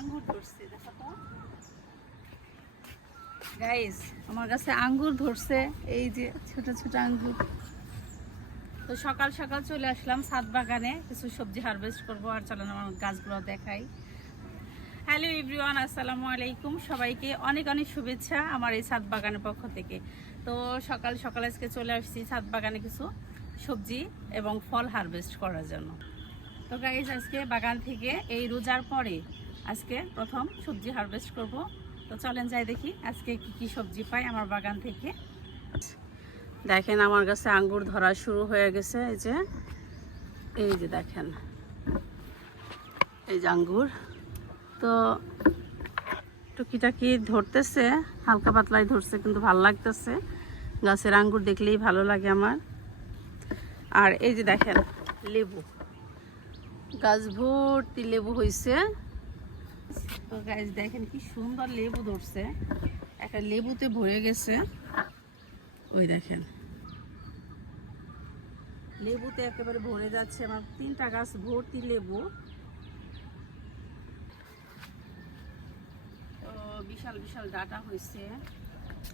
আঙ্গুর ধরছে, দেখো তো গাইস, আমার কাছে আঙ্গুর ধরছে, এই যে ছোট ছোট আঙ্গুর। তো সকাল সকাল চলে আসলাম ছাদ বাগানে, কিছু সবজি হারভেস্ট করবো। আর চলেন আমার গাছগুলো দেখাই। হ্যালো এভরিওয়ান, আসসালামু আলাইকুম। সবাইকে অনেক অনেক শুভেচ্ছা আমার এই ছাদ বাগানের পক্ষ থেকে। তো সকাল সকাল আজকে চলে আসছি ছাদ বাগানে কিছু সবজি এবং ফল হারভেস্ট করার জন্য। তো গাইস, আজকে বাগান থেকে এই রোজার পরে আজকে প্রথম সবজি হারভেস্ট করব। তো চলেন যাই দেখি আজকে কি কি সবজি পাই আমার বাগান থেকে। দেখেন আমার কাছে আঙ্গুর ধরা শুরু হয়ে গেছে। এই যে দেখেন, এই যে আঙ্গুর। তো টুকিটাকি ধরতেছে, হালকা পাতলাই ধরছে, কিন্তু ভালো লাগতেছে। গাছের আঙ্গুর দেখলেই ভালো লাগে আমার। আর এই যে দেখেন লেবু, গাছ ভর্তি লেবু হয়েছে। তো গাছ দেখেন কি সুন্দর লেবু ধরছে, একটা লেবুতে ভরে গেছে। ওই দেখেন লেবুতে একেবারে ভরে যাচ্ছে আমার 3টা গাছ ভর্তি লেবু। তো বিশাল বিশাল ডাটা হয়েছে,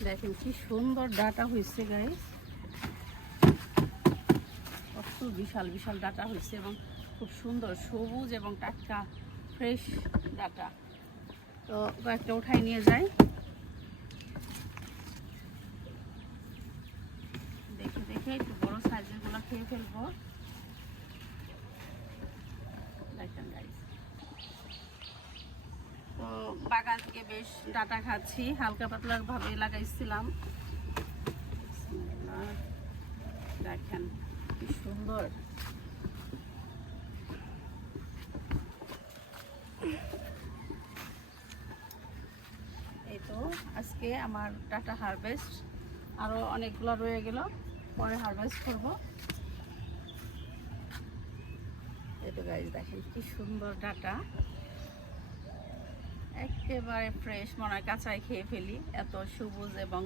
দেখেন কি সুন্দর ডাটা হয়েছে গাইস, কত বিশাল বিশাল ডাটা হয়েছে এবং খুব সুন্দর সবুজ এবং টাটকা ফ্রেশ ডাটা। তো কয়েকটা উঠাই নিয়ে যাই, দেখে দেখে একটু বড় সাইজের গুলো খেয়ে ফেলবো। দেখেন গাইস, তো বাগান থেকে বেশ ডাটা খাচ্ছি, হালকা পাতলা ভাবে লাগাইছিলাম। দেখেন কি সুন্দর। এই তো আজকে আমার ডাটা হারভেস্ট, আরো অনেকগুলো রয়ে গেল, পরে হারভেস্ট করব। এই তো গাইস দেখেন কি সুন্দর ডাটা, একেবারে ফ্রেশ, মনে হয় কাঁচাই খেয়ে ফেলি, এত সবুজ এবং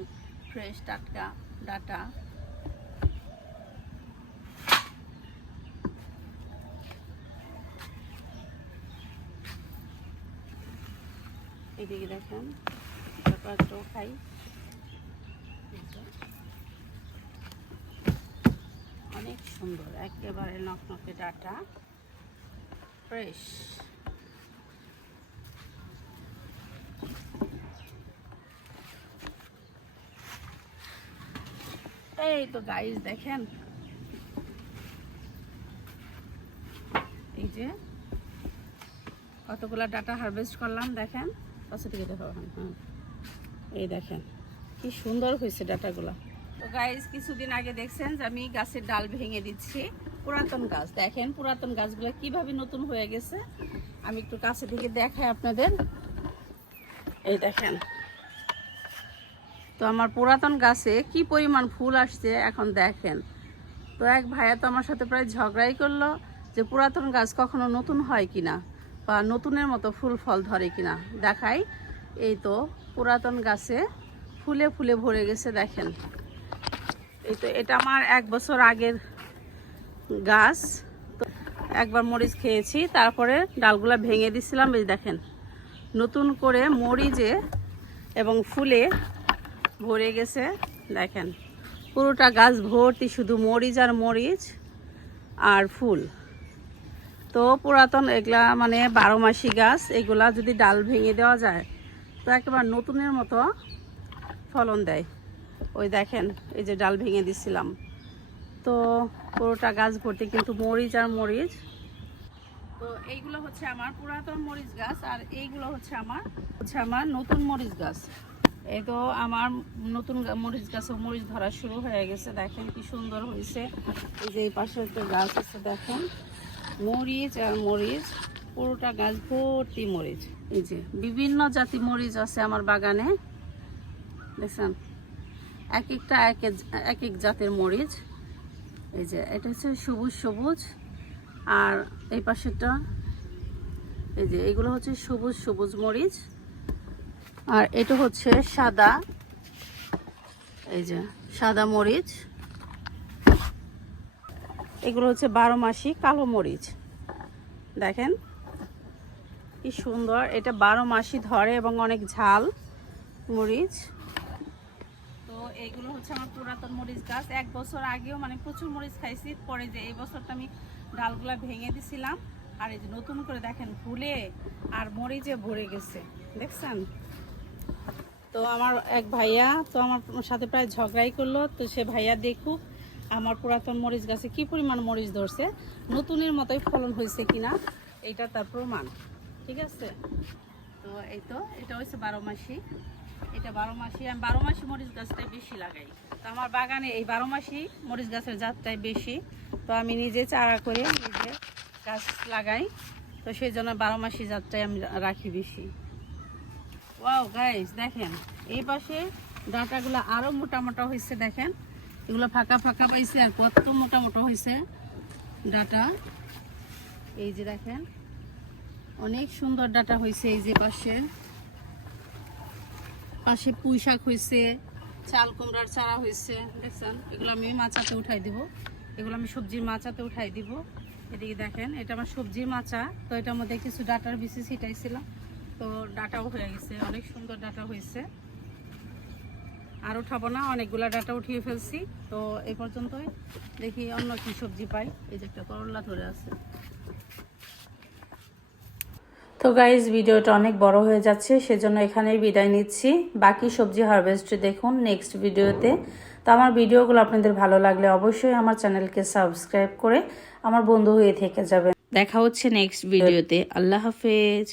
ফ্রেশ টাটকা ডাটা। এদিকে দেখেন কয়েকটাও খাই, অনেক সুন্দর, একেবারে নকনকে ডাটা, ফ্রেশ। এই তো গাইস দেখেন, এই যে কতগুলা ডাটা হারভেস্ট করলাম। দেখেন কাছে থেকে দেখো, হ্যাঁ এই দেখেন কি সুন্দর হয়েছে ডাটাগুলা। তো গাইস, কিছুদিন আগে দেখছেন যে আমি গাছের ডাল ভেঙে দিচ্ছি, পুরাতন গাছ। দেখেন পুরাতন গাছগুলো কিভাবে নতুন হয়ে গেছে, আমি একটু কাছে থেকে দেখাই আপনাদের। এই দেখেন, তো আমার পুরাতন গাছে কি পরিমাণ ফুল আসছে এখন দেখেন। তো এক ভাইয়া তো আমার সাথে প্রায় ঝগড়াই করলো যে পুরাতন গাছ কখনো নতুন হয় কিনা বা নতুনের মতো ফুল ফল ধরে কিনা। দেখাই, এই তো পুরাতন গাছে ফুলে ফুলে ভরে গেছে। দেখেন, এই তো এটা আমার 1 বছর আগের গাছ। তো একবার মরিচ খেয়েছি, তারপরে ডালগুলা ভেঙে দিছিলাম। এই দেখেন নতুন করে মরিচে এবং ফুলে ভরে গেছে। দেখেন পুরোটা গাছ ভর্তি শুধু মরিচ আর মরিচ আর ফুল। তো পুরাতন এগুলা মানে 12 মাসি গাছ, এগুলা যদি ডাল ভেঙে দেওয়া যায় তো একেবারে নতুনের মতো ফলন দেয়। ওই দেখেন এই যে ডাল ভেঙে দিছিলাম, তো পুরোটা গাছ ভর্তি কিন্তু মরিচ আর মরিচ। তো এইগুলো হচ্ছে আমার পুরাতন মরিচ গাছ, আর এইগুলো হচ্ছে আমার নতুন মরিচ গাছ। এই তো আমার নতুন মরিচ গাছে মরিচ ধরা শুরু হয়ে গেছে। দেখেন কি সুন্দর হয়েছে। এই যে এই পাশে একটা গাছ আছে, দেখেন মরিচ আর মরিচ, পুরোটা গাছ ভর্তি মরিচ। এই যে বিভিন্ন জাতি মরিচ আছে আমার বাগানে, দেখছেন এক একটা এক এক জাতের মরিচ। এই যে এটা হচ্ছে সবুজ সবুজ, আর এই পাশেরটা এই যে এগুলো হচ্ছে সবুজ সবুজ মরিচ, আর এটা হচ্ছে সাদা, এই যে সাদা মরিচ। এগুলো হচ্ছে 12 মাসি কালো মরিচ। দেখেন কি সুন্দর, এটা 12 মাসই ধরে এবং অনেক ঝাল মরিচ। তো এইগুলো হচ্ছে আমার পুরাতন মরিচ গাছ। 1 বছর আগেও মানে প্রচুর মরিচ খাইছি, পরে যে এই বছরটা আমি ডালগুলা ভেঙে দিছিলাম। আর এই যে নতুন করে দেখেন ফুলে আর মরিচে ভরে গেছে, দেখছেন। তো আমার এক ভাইয়া তো আমার সাথে প্রায় ঝগড়াই করলো। তো সে ভাইয়া দেখুক আমার পুরাতন মরিচ গাছে কি পরিমাণ মরিচ ধরছে, নতুনের মতোই ফলন হয়েছে কিনা, এইটা তার প্রমাণ। ঠিক আছে, তো এই তো এটা হচ্ছে 12 মাসি। এটা 12 মাসি, আমি 12 মাসি মরিচ গাছটাই বেশি লাগাই। তো আমার বাগানে এই 12 মাসি মরিচ গাছের জাতটাই বেশি। তো আমি নিজে চারা করে নিজে গাছ লাগাই, তো সেই জন্য 12 মাসি জাতটাই আমি রাখি বেশি। ওয়াও গাইস, দেখেন এই পাশে ডাঁটাগুলো আরো মোটা মোটা হয়েছে, দেখেন এগুলো ফাঁকা ফাঁকা পাইছে আর কত মোটা মোটা হয়েছে ডাঁটা। এই যে দেখেন অনেক সুন্দর ডাঁটা হয়েছে। এই যে পাশে পাশে পুঁই শাক হয়েছে, চাল কুমড়ার চারা হয়েছে, দেখছেন। এগুলো আমি মাচাতে উঠাই দিব, এগুলো আমি সবজির মাচাতে উঠাই দিব। এদিকে দেখেন এটা আমার সবজির মাচা। তো এটার মধ্যে কিছু ডাঁটার বিচি ছিটাইছিলাম, তো ডাঁটাও হয়ে গেছে, অনেক সুন্দর ডাঁটা হয়েছে। আর উঠাবো না, অনেকগুলা ডাঁটা উঠিয়ে ফেলছি। তো এই পর্যন্তই, দেখি অন্য কি সবজি পাই। এই যে একটা করলা ধরে আছে। তো গাইজ ভিডিওটা অনেক বড় হয়ে যাচ্ছে, সেজন্য এখানেই বিদায় নিচ্ছি। বাকি সবজি হারভেস্ট দেখুন নেক্সট ভিডিওতে। তো আমার ভিডিওগুলো আপনাদের ভালো লাগলে অবশ্যই আমার চ্যানেলকে সাবস্ক্রাইব করে আমার বন্ধু হয়ে থেকে যাবেন। দেখা হচ্ছে নেক্সট ভিডিওতে। আল্লাহ হাফেজ।